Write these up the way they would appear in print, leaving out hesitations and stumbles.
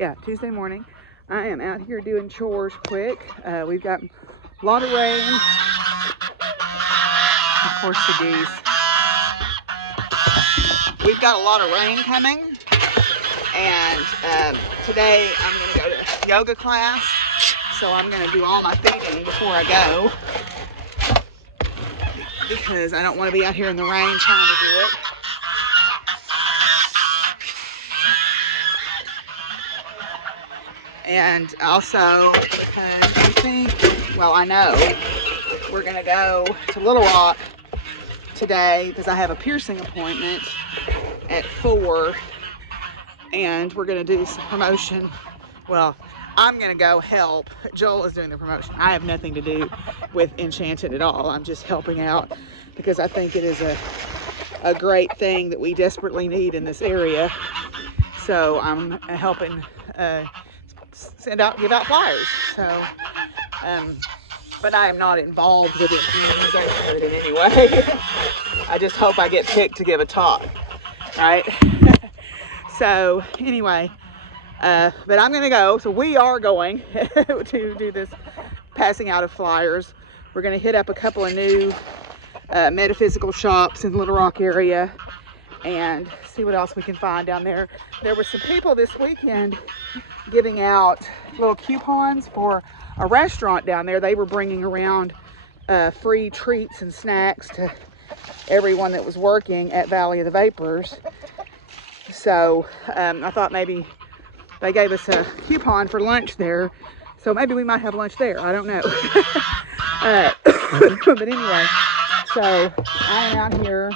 Yeah, Tuesday morning. I am out here doing chores quick. We've got a lot of rain. Of course, the geese. We've got a lot of rain coming, and today I'm going to go to yoga class, so I'm going to do all my thinking before I go, because I don't want to be out here in the rain trying to do it. And also, I think, well, I know we're going to go to Little Rock today because I have a piercing appointment at 4, and we're going to do some promotion. Well, I'm going to go help. Joel is doing the promotion. I have nothing to do with Enchanted at all. I'm just helping out because I think it is a great thing that we desperately need in this area. So I'm helping give out flyers. So, but I am not involved with it in any way. I just hope I get picked to give a talk, right? So anyway, but I'm gonna go. So we are going to do this passing out of flyers. We're gonna hit up a couple of new metaphysical shops in the Little Rock area and see what else we can find down there. There were some people this weekend giving out little coupons for a restaurant down there. They were bringing around free treats and snacks to everyone that was working at Valley of the Vapors. So I thought maybe they gave us a coupon for lunch there, so maybe we might have lunch there. I don't know. But anyway, so I am out here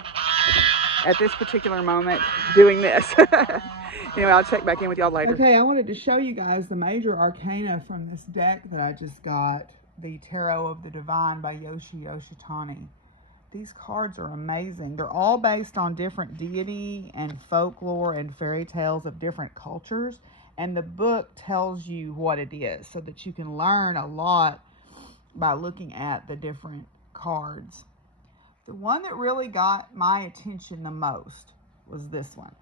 at this particular moment doing this. Anyway, I'll check back in with y'all later. Okay, I wanted to show you guys the major arcana from this deck that I just got, the Tarot of the Divine by Yoshi Yoshitani. These cards are amazing. They're all based on different deity and folklore and fairy tales of different cultures. And the book tells you what it is so that you can learn a lot by looking at the different cards. The one that really got my attention the most was this one,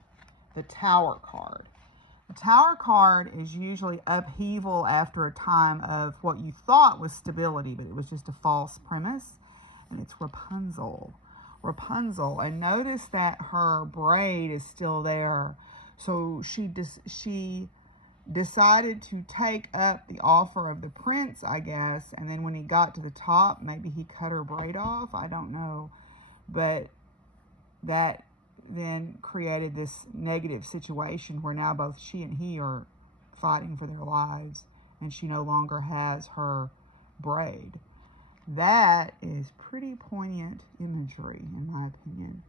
the Tower card. The Tower card is usually upheaval after a time of what you thought was stability, but it was just a false premise. And it's Rapunzel. Rapunzel. And notice that her braid is still there. So she decided to take up the offer of the prince, I guess. And then when he got to the top, maybe he cut her braid off. I don't know. But that then created this negative situation where now both she and he are fighting for their lives. And she no longer has her braid. That is pretty poignant imagery, in my opinion.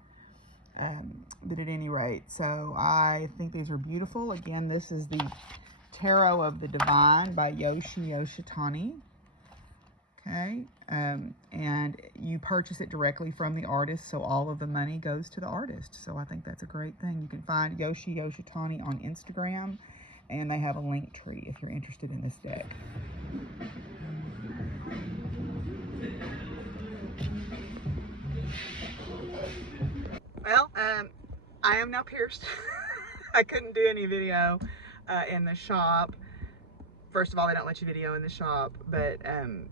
But at any rate, so I think these are beautiful. Again, this is the Tarot of the Divine by Yoshi Yoshitani. Okay, and you purchase it directly from the artist, so all of the money goes to the artist. So I think that's a great thing. You can find Yoshi Yoshitani on Instagram, and they have a link tree if you're interested in this deck. Well, I am now pierced. I couldn't do any video in the shop. First of all, they don't let you video in the shop, but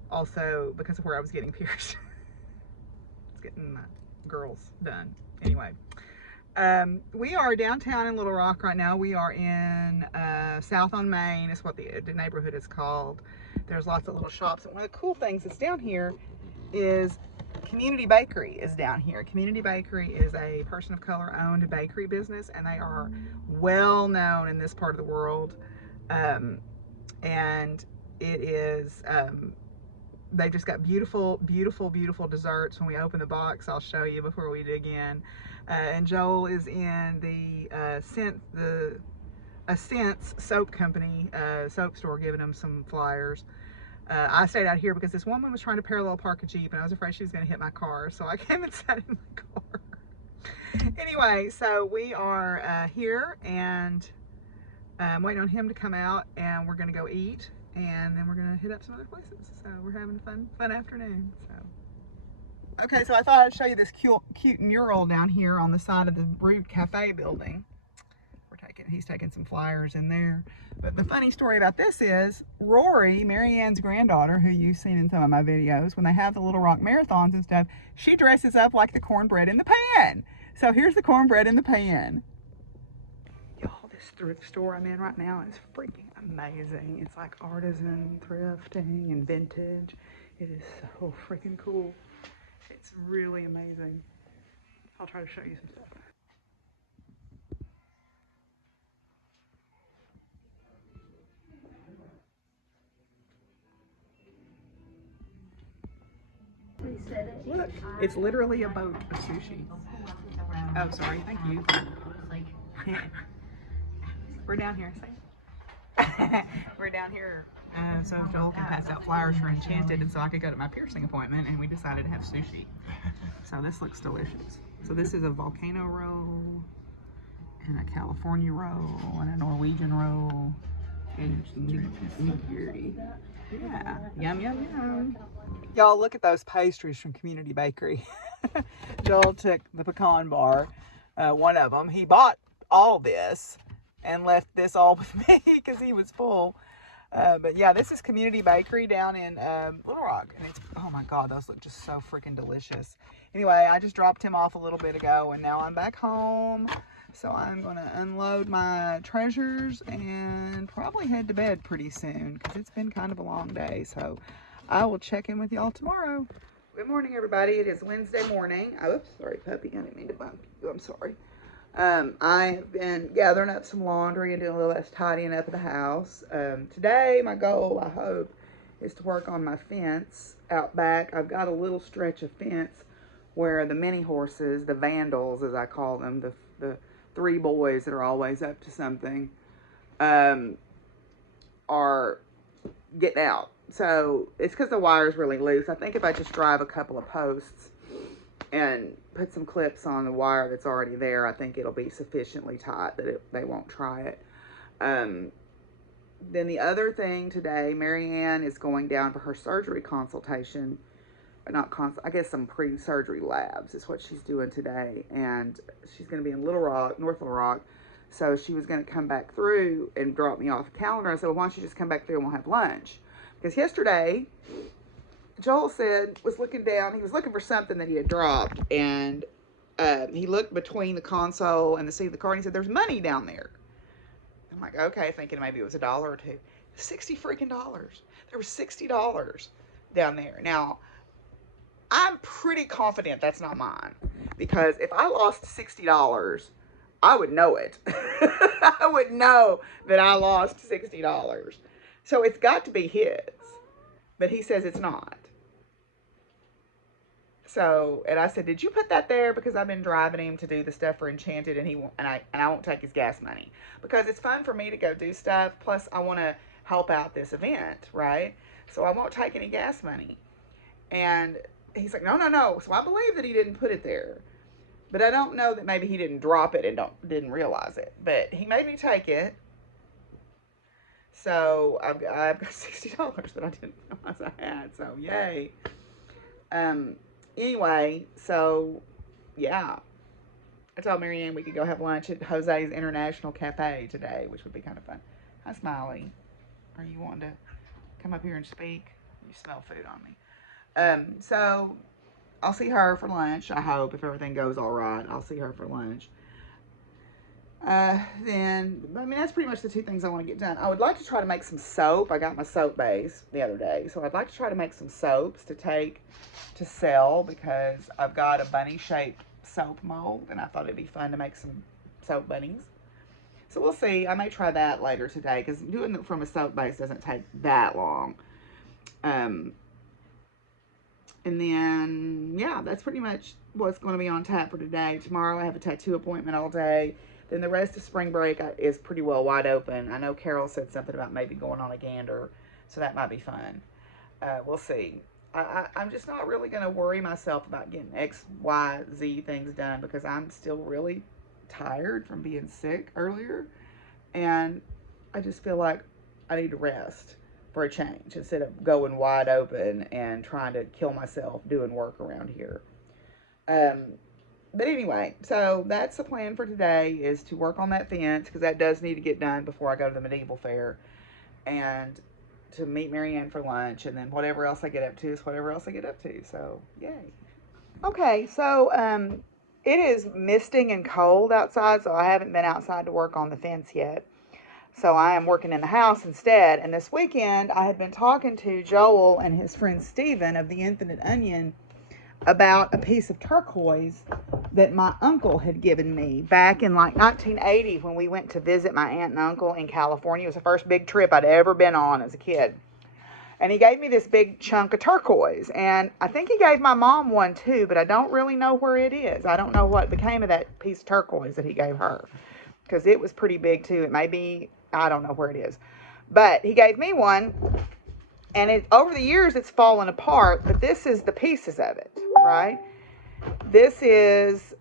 also because of where I was getting pierced. I was getting my girls done. Anyway, we are downtown in Little Rock right now. We are in South on Main is what the neighborhood is called. There's lots of little shops, and one of the cool things that's down here is Community Bakery is down here. Community Bakery is a person of color owned bakery business, and they are well known in this part of the world. And it is, they've just got beautiful, beautiful, beautiful desserts. When we open the box, I'll show you before we dig in. And Joel is in the Scents soap company, soap store, giving them some flyers. I stayed out here because this woman was trying to parallel park a Jeep, and I was afraid she was going to hit my car, so I came and sat in my car. Anyway, so we are here, and I'm waiting on him to come out, and we're going to go eat, and then we're going to hit up some other places. So we're having a fun afternoon. So okay, so I thought I'd show you this cute mural down here on the side of the Brood Cafe building. We're He's taking some flyers in there. But the funny story about this is Rory, Marianne's granddaughter, who you've seen in some of my videos, when they have the Little Rock marathons and stuff, she dresses up like the cornbread in the pan. So here's the cornbread in the pan. Y'all, this thrift store I'm in right now is freaking amazing. It's like artisan thrifting and vintage. It is so freaking cool. It's really amazing. I'll try to show you some stuff. Look, it's literally a boat of sushi. Oh, sorry, thank you. We're down here, we're down here so Joel can pass out flyers for Enchanted, and so I could go to my piercing appointment, and we decided to have sushi. So this looks delicious. So this is a volcano roll, and a California roll, and a Norwegian roll, and nigiri. Yeah, yum, yum, yum. Y'all, look at those pastries from Community Bakery. Joel took the pecan bar, one of them. He bought all this and left this all with me because he was full. But yeah, this is Community Bakery down in Little Rock. And it's, oh my God, those look just so freaking delicious. Anyway, I just dropped him off a little bit ago, and now I'm back home. So I'm going to unload my treasures and probably head to bed pretty soon because it's been kind of a long day. So I will check in with y'all tomorrow. Good morning, everybody. It is Wednesday morning. Oops, sorry, puppy. I didn't mean to bump you. I'm sorry. I have been gathering up some laundry and doing a little less tidying up of the house. Today, my goal, I hope, is to work on my fence out back. I've got a little stretch of fence where the mini horses, the vandals, as I call them, the three boys that are always up to something, are getting out. So it's because the wire's really loose. I think if I just drive a couple of posts and put some clips on the wire that's already there, I think it'll be sufficiently tight that they won't try it. Then the other thing today, Marianne is going down for her surgery consultation. I guess some pre-surgery labs is what she's doing today. And she's going to be in Little Rock, North Little Rock. So she was going to come back through and drop me off a calendar. I said, well, why don't you just come back through and we'll have lunch? Because yesterday, Joel was looking down. He was looking for something that he had dropped. And he looked between the console and the seat of the car, and he said, there's money down there. I'm like, okay, thinking maybe it was $1 or two. $60 freaking dollars. There was $60 down there. Now, I'm pretty confident that's not mine, because if I lost $60, I would know it. I would know that I lost $60. So it's got to be his, but he says it's not. So, and I said, did you put that there? Because I've been driving him to do the stuff for Enchanted, and I won't take his gas money, because it's fun for me to go do stuff. Plus I want to help out this event, right? So I won't take any gas money. And he's like, no. So I believe that he didn't put it there, but I don't know that maybe he didn't drop it and didn't realize it. But he made me take it. So I've got $60 that I didn't realize I had. So yay. Anyway, so yeah, I told Marianne we could go have lunch at Jose's International Cafe today, which would be kind of fun. Hi, Smiley. Are you wanting to come up here and speak? You smell food on me. So I'll see her for lunch. I hope, if everything goes all right, I'll see her for lunch. Then, I mean, that's pretty much the two things I want to get done. I would like to try to make some soap. I got my soap base the other day, so I'd like to try to make some soaps to take to sell, because I've got a bunny-shaped soap mold, and I thought it'd be fun to make some soap bunnies. So we'll see. I may try that later today, because doing it from a soap base doesn't take that long. And then, yeah, that's pretty much what's going to be on tap for today. Tomorrow I have a tattoo appointment all day. Then the rest of spring break is pretty well wide open. I know Carol said something about maybe going on a gander, so that might be fun. We'll see. I'm just not really going to worry myself about getting X, Y, Z things done, because I'm still really tired from being sick earlier. And I just feel like I need to rest for a change, instead of going wide open and trying to kill myself doing work around here. But anyway, so that's the plan for today, is to work on that fence, because that does need to get done before I go to the medieval fair, and to meet Marianne for lunch, and then whatever else I get up to is whatever else I get up to. So yay. Okay, so it is misting and cold outside, so I haven't been outside to work on the fence yet. So I am working in the house instead. And this weekend, I had been talking to Joel and his friend Steven of the Infinite Onion about a piece of turquoise that my uncle had given me back in like 1980 when we went to visit my aunt and uncle in California. It was the first big trip I'd ever been on as a kid. And he gave me this big chunk of turquoise. And I think he gave my mom one too, but I don't really know where it is. I don't know what became of that piece of turquoise that he gave her, because it was pretty big too. It may be, I don't know where it is. But he gave me one, and over the years it's fallen apart, but this is the pieces of it, right? This is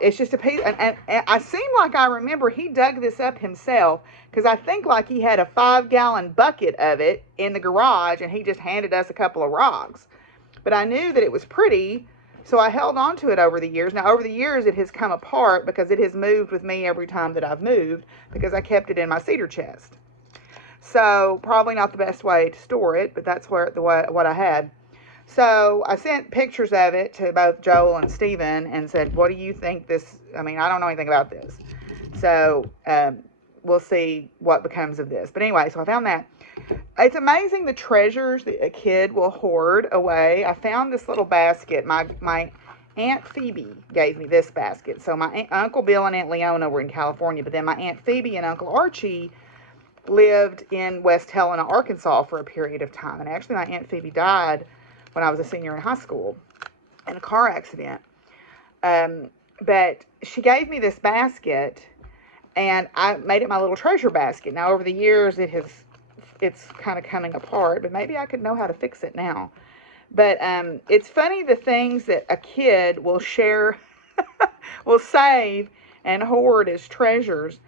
it's just a piece, and I seem like I remember he dug this up himself, because I think like he had a 5-gallon bucket of it in the garage, and he just handed us a couple of rocks. But I knew that it was pretty, so I held on to it over the years. Now, over the years, it has come apart because it has moved with me every time that I've moved, because I kept it in my cedar chest. So probably not the best way to store it, but that's what I had. So I sent pictures of it to both Joel and Steven and said, what do you think this, I mean, I don't know anything about this. So we'll see what becomes of this. But anyway, so I found that. It's amazing the treasures that a kid will hoard away. I found this little basket. My Aunt Phoebe gave me this basket. So my Uncle Bill and Aunt Leona were in California, but then my Aunt Phoebe and Uncle Archie lived in West Helena, Arkansas for a period of time. And actually my Aunt Phoebe died when I was a senior in high school in a car accident. But she gave me this basket, and I made it my little treasure basket. Now, over the years, it's kind of coming apart, but maybe I could know how to fix it now. But it's funny the things that a kid will share, will save and hoard as treasures.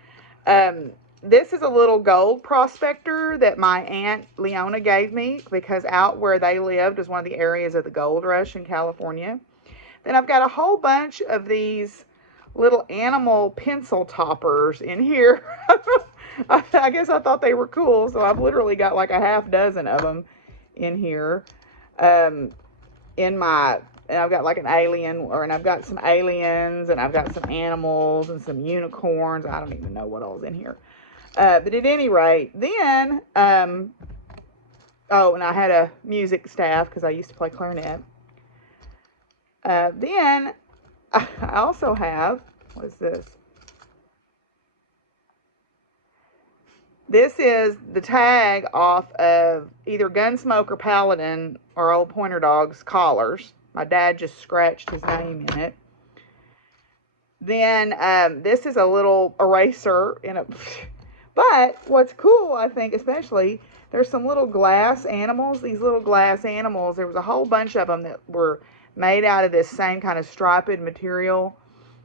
This is a little gold prospector that my Aunt Leona gave me, because out where they lived was one of the areas of the gold rush in California. Then I've got a whole bunch of these little animal pencil toppers in here. I guess I thought they were cool, so I've literally got like a half dozen of them in here. And I've got like an alien, and I've got some aliens, and I've got some animals and some unicorns. I don't even know what all's in here. But at any rate, then, and I had a music staff because I used to play clarinet. Then I also have, what is this? This is the tag off of either Gunsmoke or Paladin or Old Pointer Dog's collars. My dad just scratched his name in it. Then this is a little eraser in a... But what's cool, I think, especially, there's some little glass animals. These little glass animals, there was a whole bunch of them that were made out of this same kind of striped material.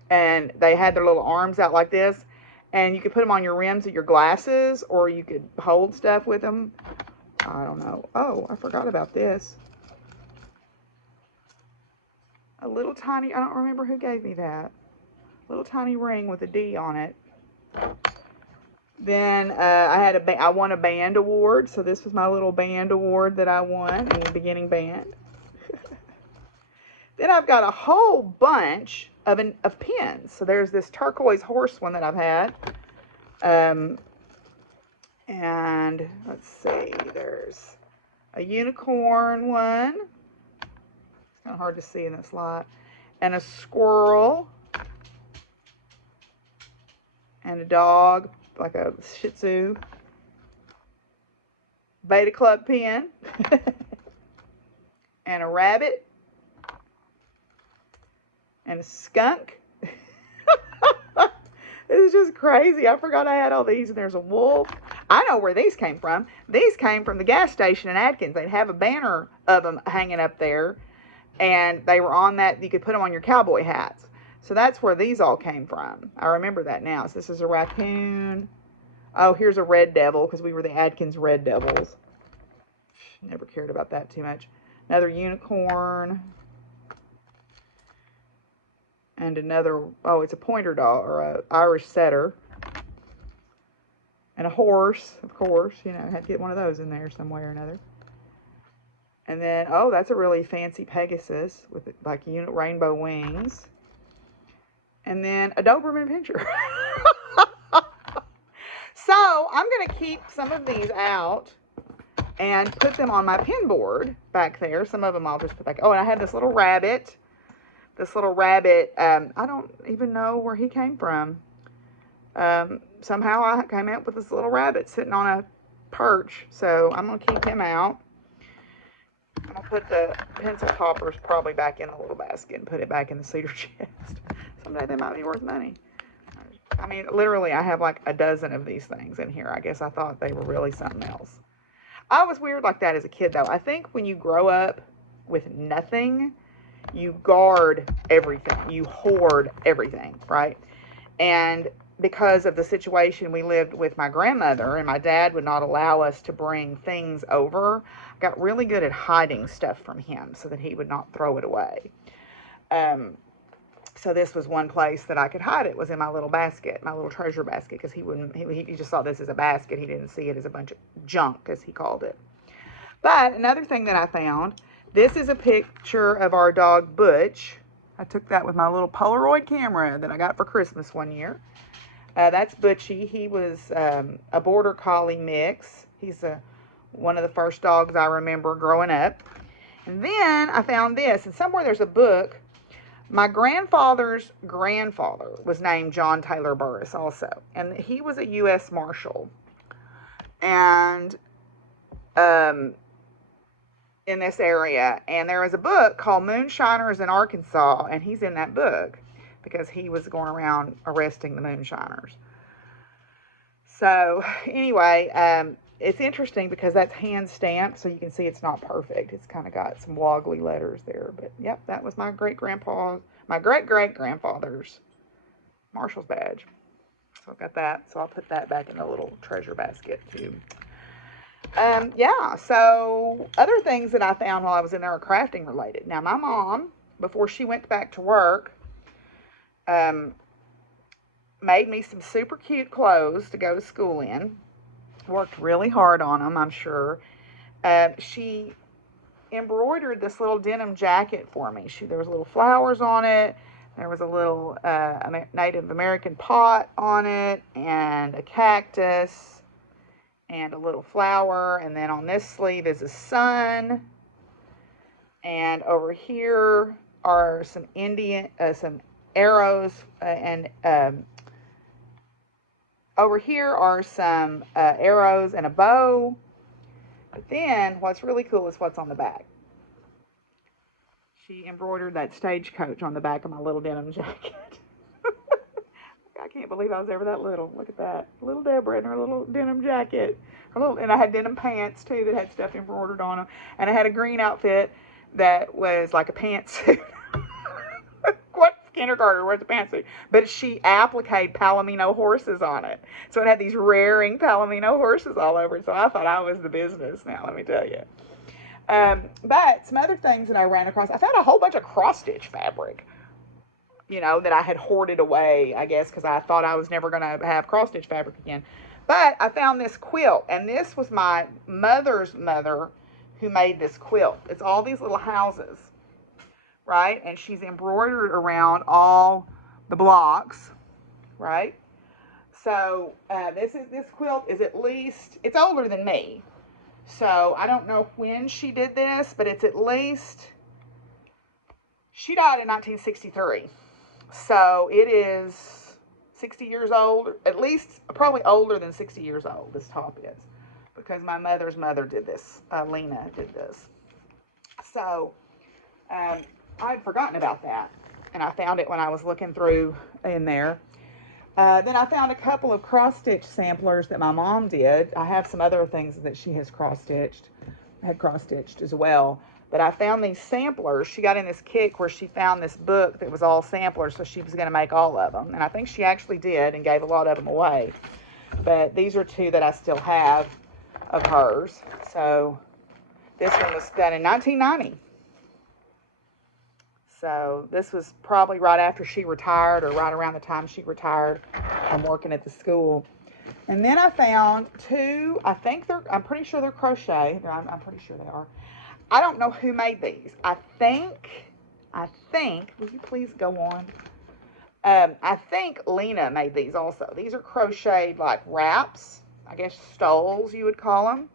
And they had their little arms out like this. And you could put them on your rims of your glasses, or you could hold stuff with them. I don't know. Oh, I forgot about this. A little tiny, I don't remember who gave me that. Little tiny ring with a D on it. Then I won a band award. So this was my little band award that I won in the beginning band. Then I've got a whole bunch of pins. So there's this turquoise horse one that I've had. And let's see, there's a unicorn one. It's kind of hard to see in this light. And a squirrel. And a dog, like a Shih Tzu. Beta Club pin. And a rabbit. And a skunk. It's just crazy. I forgot I had all these. And there's a wolf. I know where these came from. These came from the gas station in Atkins. They'd have a banner of them hanging up there. And they were on that. You could put them on your cowboy hats. So that's where these all came from. I remember that now. So this is a raccoon. Oh, here's a red devil, because we were the Atkins Red Devils. Never cared about that too much. Another unicorn. and another, oh, it's a pointer dog or a Irish setter. And a horse, of course, you know, had to get one of those in there some way or another. And then, oh, that's a really fancy Pegasus with like rainbow wings. And then a Doberman Pinscher. So I'm going to keep some of these out and put them on my pin board back there. Some of them I'll just put back. Oh, and I have this little rabbit. I don't even know where he came from. Somehow I came out with this little rabbit sitting on a perch. So I'm going to keep him out. I'm going to put the pencil toppers probably back in the little basket and put it back in the cedar chest. Someday they might be worth money. I mean, literally, I have like a dozen of these things in here. I guess I thought they were really something else. I was weird like that as a kid, though. I think when you grow up with nothing, you guard everything. You hoard everything, right? And because of the situation we lived with my grandmother, and my dad would not allow us to bring things over, I got really good at hiding stuff from him so that he would not throw it away. So this was one place that I could hide it, was in my little basket, my little treasure basket, because he just saw this as a basket. He didn't see it as a bunch of junk, as he called it. But another thing that I found, this is a picture of our dog Butch. I took that with my little Polaroid camera that I got for Christmas one year. That's Butchie. He was a border collie mix. He's one of the first dogs I remember growing up. And then I found this, and somewhere there's a book. My grandfather's grandfather was named John Taylor Burris also, and he was a U.S. Marshal. And in this area, and there was a book called Moonshiners in Arkansas, and he's in that book because he was going around arresting the moonshiners. So anyway, it's interesting because that's hand stamped, so you can see it's not perfect. It's kind of got some woggly letters there, but yep, that was my great grandfather's marshal's badge. So I've got that, so I'll put that back in the little treasure basket too. Yeah, so other things that I found while I was in there are crafting related. Now, my mom, before she went back to work, made me some super cute clothes to go to school in. Worked really hard on them, I'm sure. She embroidered this little denim jacket for me. There was little flowers on it. There was a little Native American pot on it, and a cactus, and a little flower. And then on this sleeve is a sun. And over here are some some arrows, and over here are some arrows and a bow. But then what's really cool is what's on the back. She embroidered that stagecoach on the back of my little denim jacket. I can't believe I was ever that little. Look at that. Little Deborah in her little denim jacket. And I had denim pants too that had stuff embroidered on them. And I had a green outfit that was like a pantsuit. What kindergartner wears a pantsuit? But she appliqued Palomino horses on it. So it had these raring Palomino horses all over it. So I thought I was the business now, let me tell you. But some other things that I ran across, I found a whole bunch of cross-stitch fabric, you know, that I had hoarded away, I guess, because I thought I was never going to have cross-stitch fabric again. But I found this quilt, and this was my mother's mother who made this quilt. It's all these little houses, right? And she's embroidered around all the blocks, right? So this quilt is at least, it's older than me. So I don't know when she did this, but it's at least, she died in 1963. So it is 60 years old, at least probably older than 60 years old, this top is. Because my mother's mother did this, Lena did this. So I'd forgotten about that. And I found it when I was looking through in there. Then I found a couple of cross-stitch samplers that my mom did. I have some other things that she has cross-stitched as well. But I found these samplers. She got in this kick where she found this book that was all samplers, so she was going to make all of them. And I think she actually did and gave a lot of them away. But these are two that I still have of hers. So this one was done in 1990. So this was probably right after she retired or right around the time she retired from working at the school. And then I found two, I'm pretty sure they're crochet. I'm pretty sure they are. I don't know who made these. Will you please go on? I think Lena made these also. These are crocheted like wraps. I guess stoles you would call them.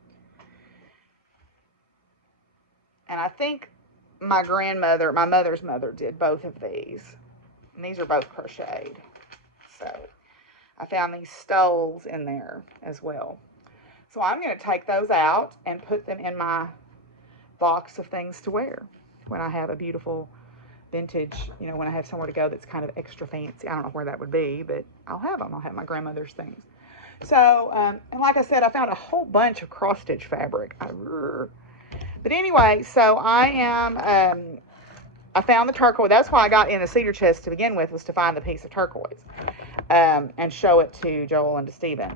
And I think my mother's mother did both of these. And these are both crocheted. So I found these stoles in there as well. So I'm going to take those out and put them in my box of things to wear when I have a beautiful vintage, when I have somewhere to go that's kind of extra fancy. I don't know where that would be, but I'll have them. I'll have my grandmother's things. So, and like I said, I found a whole bunch of cross-stitch fabric. But anyway, so I found the turquoise. That's why I got in the cedar chest to begin with, was to find the piece of turquoise and show it to Joel and to Stephen.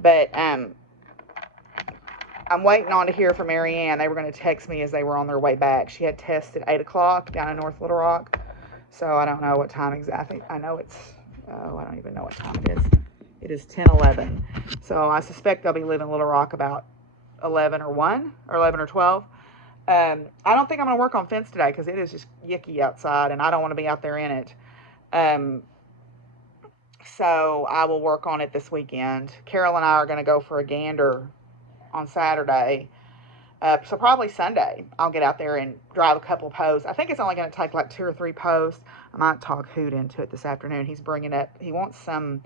But I'm waiting on to hear from Marianne. They were going to text me as they were on their way back. She had tests at 8 o'clock down in North Little Rock. So I don't know what time exactly. I know I don't even know what time it is. It is 10:11. So I suspect they'll be leaving Little Rock about 11 or 1 or 11 or 12. I don't think I'm going to work on fence today because it is just yucky outside and I don't want to be out there in it. So I will work on it this weekend. Carol and I are going to go for a gander on Saturday. So probably Sunday, I'll get out there and drive a couple of posts. I think it's only going to take like 2 or 3 posts. I might talk Hoot into it this afternoon. He wants some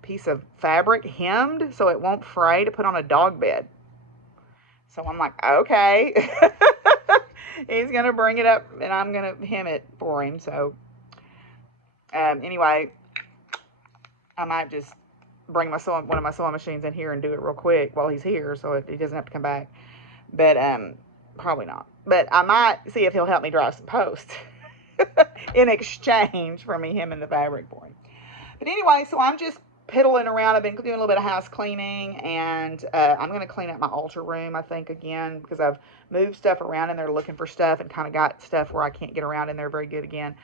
piece of fabric hemmed so it won't fray to put on a dog bed. So I'm like, okay. He's going to bring it up and I'm going to hem it for him. So anyway, I might just bring one of my sewing machines in here and do it real quick while he's here so he doesn't have to come back. But probably not. But I might see if he'll help me drive some posts in exchange for me hemming the fabric for him. But anyway, so I'm just piddling around. I've been doing a little bit of house cleaning, and I'm going to clean up my altar room, I think, again, because I've moved stuff around in there looking for stuff and kind of got stuff where I can't get around in there very good again.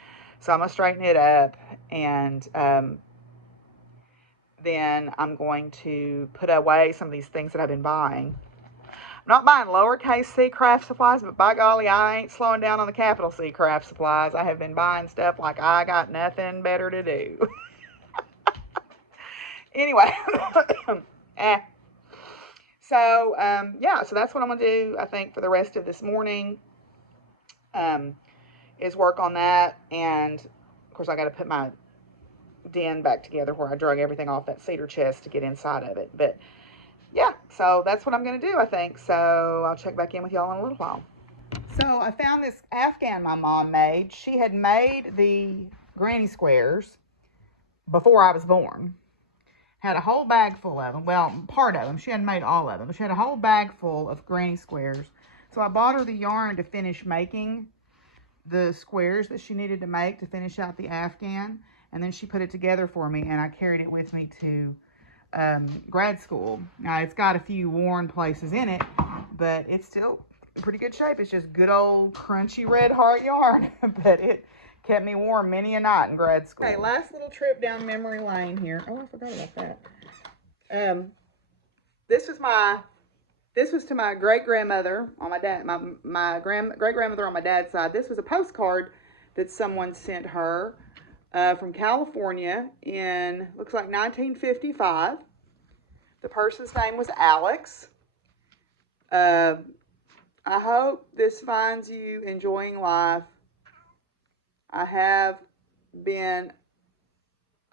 So I'm going to straighten it up, and then I'm going to put away some of these things that I've been buying. I'm not buying lowercase c craft supplies, but by golly, I ain't slowing down on the capital C craft supplies. I have been buying stuff like I got nothing better to do. Anyway, so that's what I'm going to do, I think, for the rest of this morning, is work on that. And, of course, I got to put my den back together where I drug everything off that cedar chest to get inside of it. But, yeah, so that's what I'm going to do, I think. So I'll check back in with y'all in a little while. So I found this Afghan my mom made. She had made the granny squares before I was born. Had a whole bag full of them. Well, part of them. She hadn't made all of them. She had a whole bag full of granny squares. So I bought her the yarn to finish making the squares that she needed to make to finish out the Afghan. And then she put it together for me, and I carried it with me to grad school. Now, it's got a few worn places in it, but it's still in pretty good shape. It's just good old crunchy red heart yarn, but it kept me warm many a night in grad school. Okay, last little trip down memory lane here. Oh, I forgot about that. This was to my great grandmother on my dad, my great grandmother on my dad's side. This was a postcard that someone sent her from California in, looks like 1955. The person's name was Alex. I hope this finds you enjoying life. I have been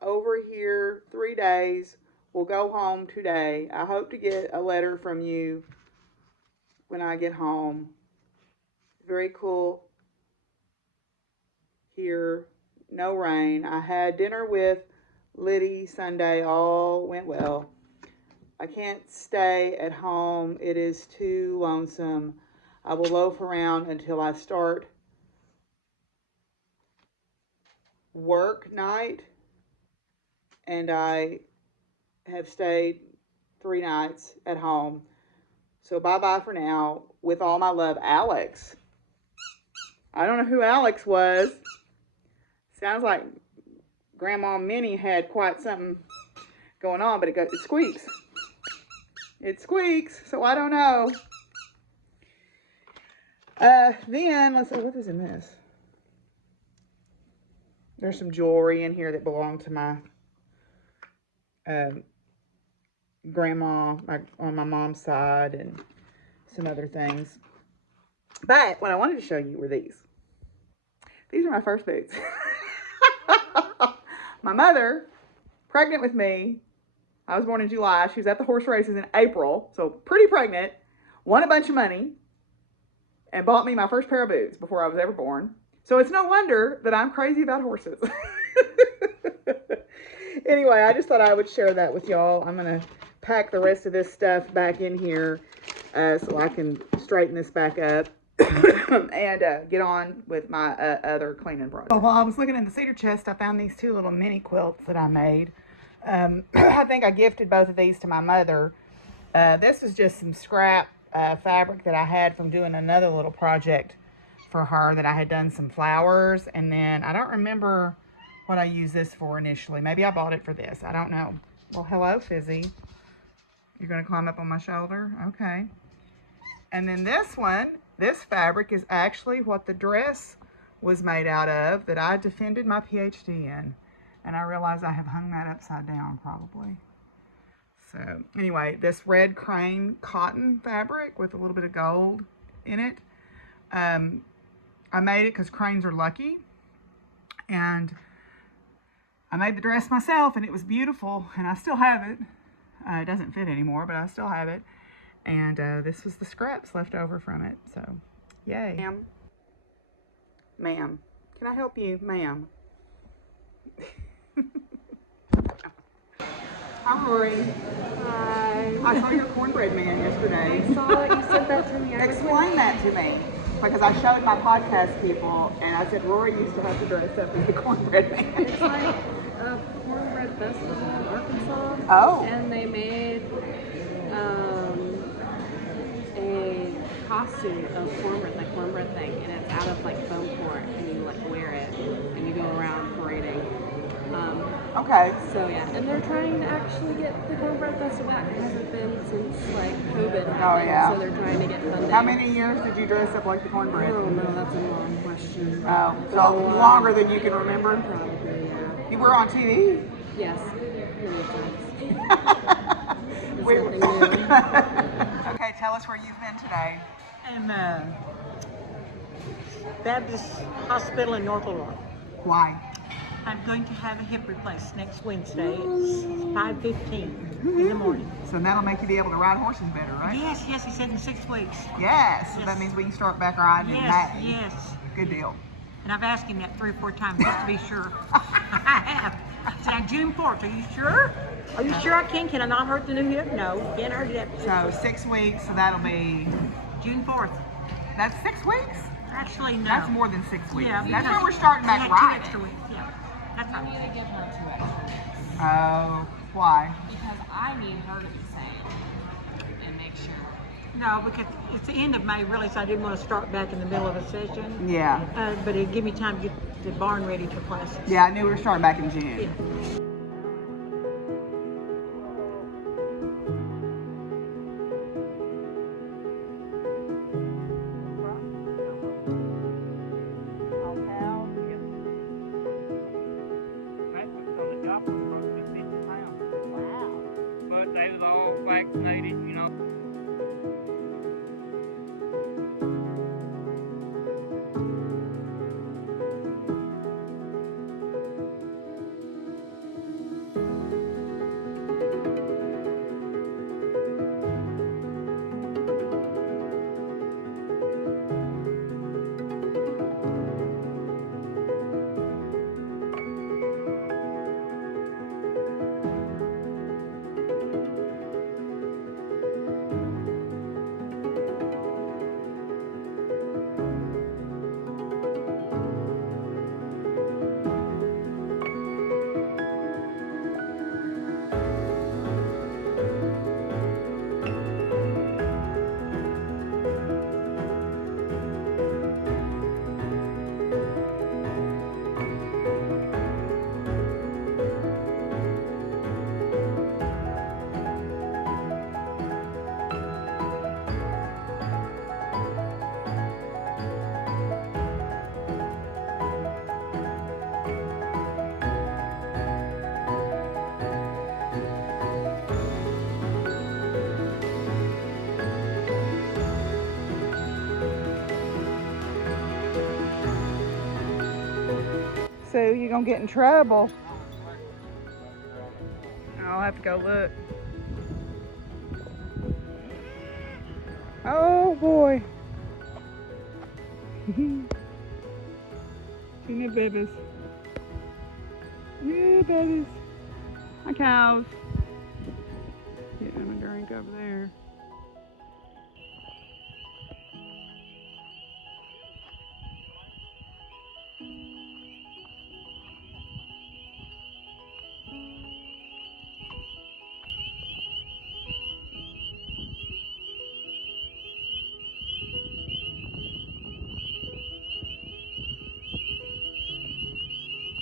over here 3 days. We'll go home today. I hope to get a letter from you when I get home. Very cool here. No rain. I had dinner with Liddy Sunday. All went well. I can't stay at home. It is too lonesome. I will loaf around until I start work night, and I have stayed 3 nights at home. So bye-bye for now. With all my love, Alex. I don't know who Alex was. Sounds like Grandma Minnie had quite something going on, but it squeaks. It squeaks, so I don't know. Then, let's see, what is in this? There's some jewelry in here that belonged to my grandma on my mom's side and some other things. But what I wanted to show you were these. These are my first boots. My mother, pregnant with me, I was born in July. She was at the horse races in April, so pretty pregnant, won a bunch of money, and bought me my first pair of boots before I was ever born. So it's no wonder that I'm crazy about horses. Anyway, I just thought I would share that with y'all. I'm going to pack the rest of this stuff back in here so I can straighten this back up and get on with my other cleaning project. While I was looking in the cedar chest, I found these two little mini quilts that I made. I think I gifted both of these to my mother. This is just some scrap fabric that I had from doing another little project for her that I had done some flowers. And then I don't remember what I used this for initially. Maybe I bought it for this. I don't know. Well, hello, Fizzy. You're going to climb up on my shoulder? Okay. And then this one, this fabric is actually what the dress was made out of that I defended my PhD in. And I realize I have hung that upside down probably. So anyway, this red crane cotton fabric with a little bit of gold in it. I made it because cranes are lucky. And I made the dress myself and it was beautiful. And I still have it. It doesn't fit anymore, but I still have it. And this was the scraps left over from it. So, yay. Ma'am. Ma'am. Can I help you, ma'am? Hi, Rory. Hi. I saw your cornbread man yesterday. I saw it. You sent that to me. Explain that to me. Because I showed my podcast people, and I said, Rory used to have to dress up as the cornbread man. It's like a cornbread festival in Arkansas. Oh. And they made a costume of cornbread, like cornbread thing, and it's out of like foam corn, and you like wear it, and you go around parading. Okay. So yeah, and they're trying to actually get the cornbread festival back. It hasn't been since like COVID. Oh yeah. So they're trying to get funding. How many years did you dress up like the cornbread? Oh no, that's a long question. Oh, so longer than you can remember? Probably, yeah. You were on TV? Yes, many times. There's nothing new. Okay, tell us where you've been today. And Baptist Hospital in North Aurora. Why? I'm going to have a hip replaced next Wednesday. It's 5:15 in the morning. So that'll make you be able to ride horses better, right? Yes, he said in 6 weeks. Yes. So Yes. that means we can start back riding in Yes, May. yes. Good deal. And I've asked him that 3 or 4 times just to be sure. I have. I said, on June 4th, are you sure? Are you sure I can? Can I not hurt the new hip? No, can't hurt it. So 6 weeks, so that'll be, June 4th. that's 6 weeks? Actually, no. That's more than 6 weeks. Yeah, That's because when we're starting back we had 2 riding. extra weeks, yeah. That's I right. need to give her 2 extra weeks Oh, why? because I need her to be safe and make sure. No, because it's the end of May, really, so I didn't want to start back in the middle of a session. Yeah. But it'd give me time to get the barn ready for classes. Yeah, I knew we were starting back in June. Yeah. But they was all vaccinated, you know. Sue. You're gonna get in trouble. I'll have to go look. Oh boy. Seen the babies. Yeah, babies. My cows. Getting them a drink over there.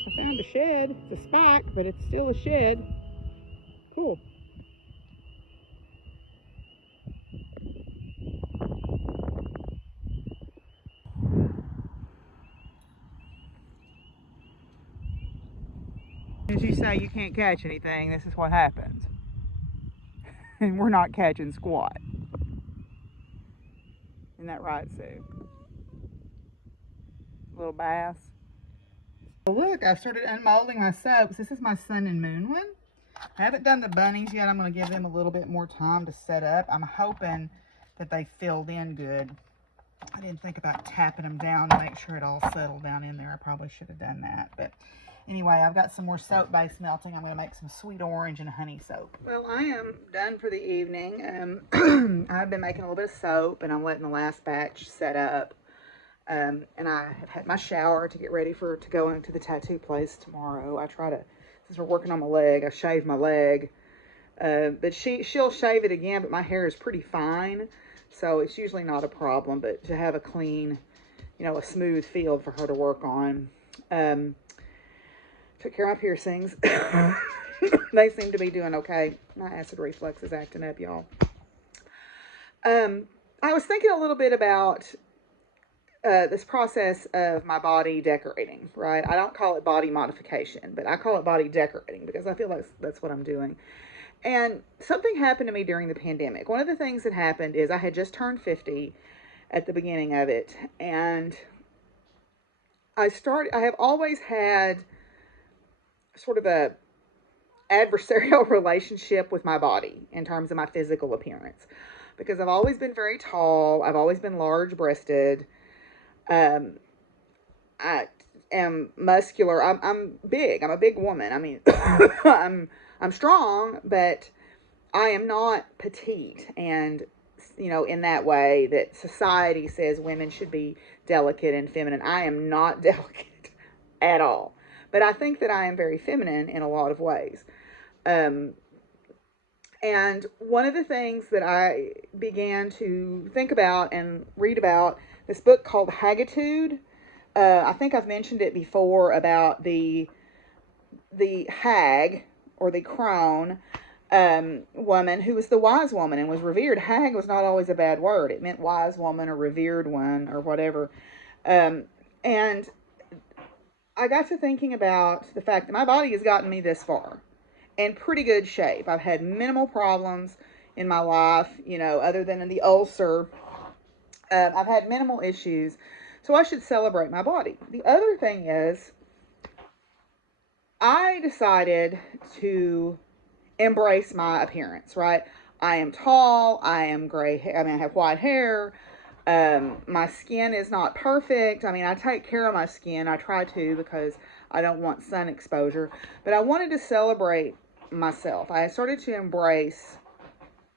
I found a shed. It's a spike, but it's still a shed. Cool. As you say, you can't catch anything. This is what happens. And we're not catching squat. Isn't that right, Sue? Little bass. Well, look, I started unmolding my soaps. This is my sun and moon one. I haven't done the bunnies yet. I'm going to give them a little bit more time to set up. I'm hoping that they filled in good. I didn't think about tapping them down to make sure it all settled down in there. I probably should have done that. But anyway, I've got some more soap base melting. I'm going to make some sweet orange and honey soap. Well, I am done for the evening. I've been making a little bit of soap, and I'm letting the last batch set up. And I have had my shower to get ready to go into the tattoo place tomorrow. I try to, since we're working on my leg, I shave my leg. But she'll shave it again, but my hair is pretty fine, so it's usually not a problem. But to have a clean, a smooth field for her to work on. Took care of my piercings. They seem to be doing okay. My acid reflux is acting up, y'all. I was thinking a little bit about this process of my body decorating, right? I don't call it body modification, but I call it body decorating because I feel like that's what I'm doing. And something happened to me during the pandemic. One of the things that happened is I had just turned 50 at the beginning of it, and I have always had sort of a adversarial relationship with my body in terms of my physical appearance, because I've always been very tall. I've always been large breasted. I am muscular. I'm big. I'm a big woman. I mean, I'm strong, but I am not petite. And, in that way that society says women should be delicate and feminine. I am not delicate at all. But I think that I am very feminine in a lot of ways. And one of the things that I began to think about and read about, this book called Haggitude. I think I've mentioned it before about the hag, or the crone woman, who was the wise woman and was revered. Hag was not always a bad word. It meant wise woman or revered one or whatever. And I got to thinking about the fact that my body has gotten me this far in pretty good shape. I've had minimal problems in my life, other than in the ulcer. I've had minimal issues, so I should celebrate my body. The other thing is, I decided to embrace my appearance, right? I am tall, I am gray hair, I have white hair, my skin is not perfect. I take care of my skin. I try to, because I don't want sun exposure, but I wanted to celebrate myself. I started to embrace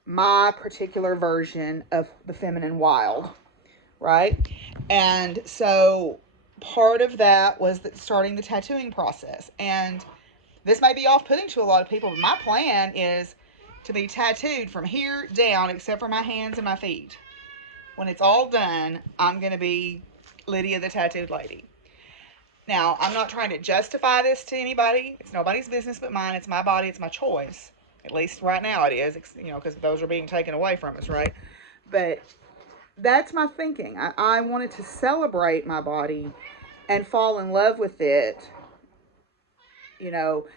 my particular version of the feminine wild, right? And so part of that was starting the tattooing process. And this may be off-putting to a lot of people, but my plan is to be tattooed from here down, except for my hands and my feet. When it's all done, I'm going to be Lydia the Tattooed Lady. Now, I'm not trying to justify this to anybody. It's nobody's business but mine. It's my body. It's my choice. At least right now it is, because those are being taken away from us, right? But that's my thinking. I wanted to celebrate my body and fall in love with it,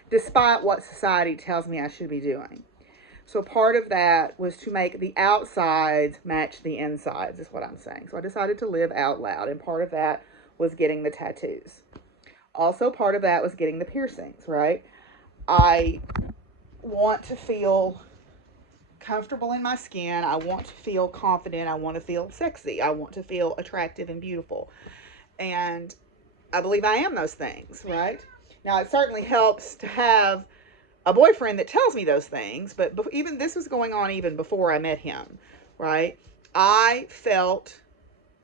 despite what society tells me I should be doing. So part of that was to make the outsides match the insides, is what I'm saying. So I decided to live out loud, and part of that was getting the tattoos. Also, part of that was getting the piercings, right? I want to feel comfortable in my skin. I want to feel confident. I want to feel sexy. I want to feel attractive and beautiful. And I believe I am those things, right? Now, it certainly helps to have a boyfriend that tells me those things, but even this was going on even before I met him, right? I felt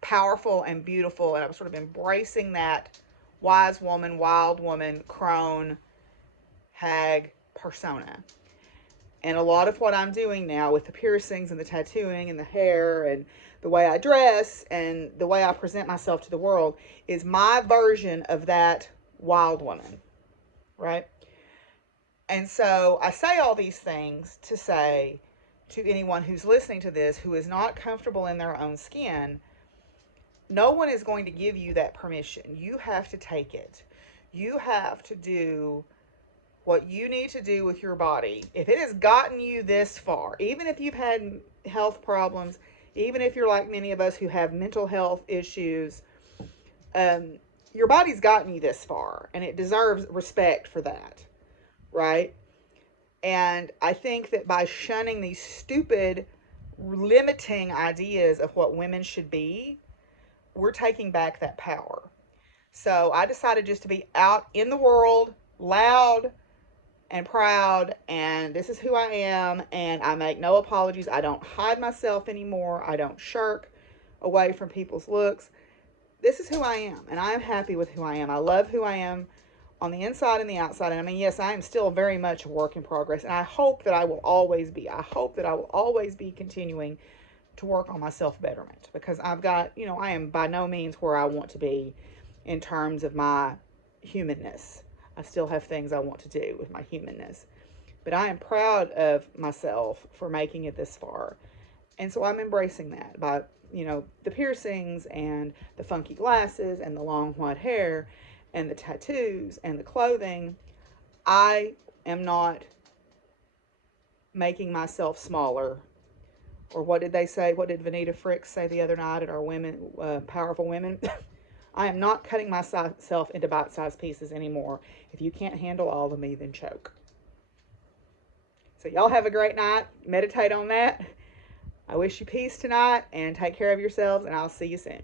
powerful and beautiful, and I was sort of embracing that wise woman, wild woman, crone, hag persona. And a lot of what I'm doing now with the piercings and the tattooing and the hair and the way I dress and the way I present myself to the world is my version of that wild woman, right? And so I say all these things to say to anyone who's listening to this who is not comfortable in their own skin, no one is going to give you that permission. You have to take it. You have to do what you need to do with your body. If it has gotten you this far, even if you've had health problems, even if you're like many of us who have mental health issues, your body's gotten you this far, and it deserves respect for that, right? And I think that by shunning these stupid, limiting ideas of what women should be, we're taking back that power. So I decided just to be out in the world, loud and proud, and this is who I am, and I make no apologies. I don't hide myself anymore. I don't shirk away from people's looks. This is who I am, and I am happy with who I am. I love who I am on the inside and the outside. And I mean, yes, I am still very much a work in progress, and I hope that I will always be. I hope that I will always be continuing to work on my self betterment, because I've got, I am by no means where I want to be in terms of my humanness. I still have things I want to do with my humanness, but I am proud of myself for making it this far. And so I'm embracing that by, the piercings and the funky glasses and the long white hair and the tattoos and the clothing. I am not making myself smaller. Or what did they say? What did Vanita Frick say the other night at our Powerful Women? I am not cutting myself into bite-sized pieces anymore. If you can't handle all of me, then choke. So y'all have a great night. Meditate on that. I wish you peace tonight, and take care of yourselves, and I'll see you soon.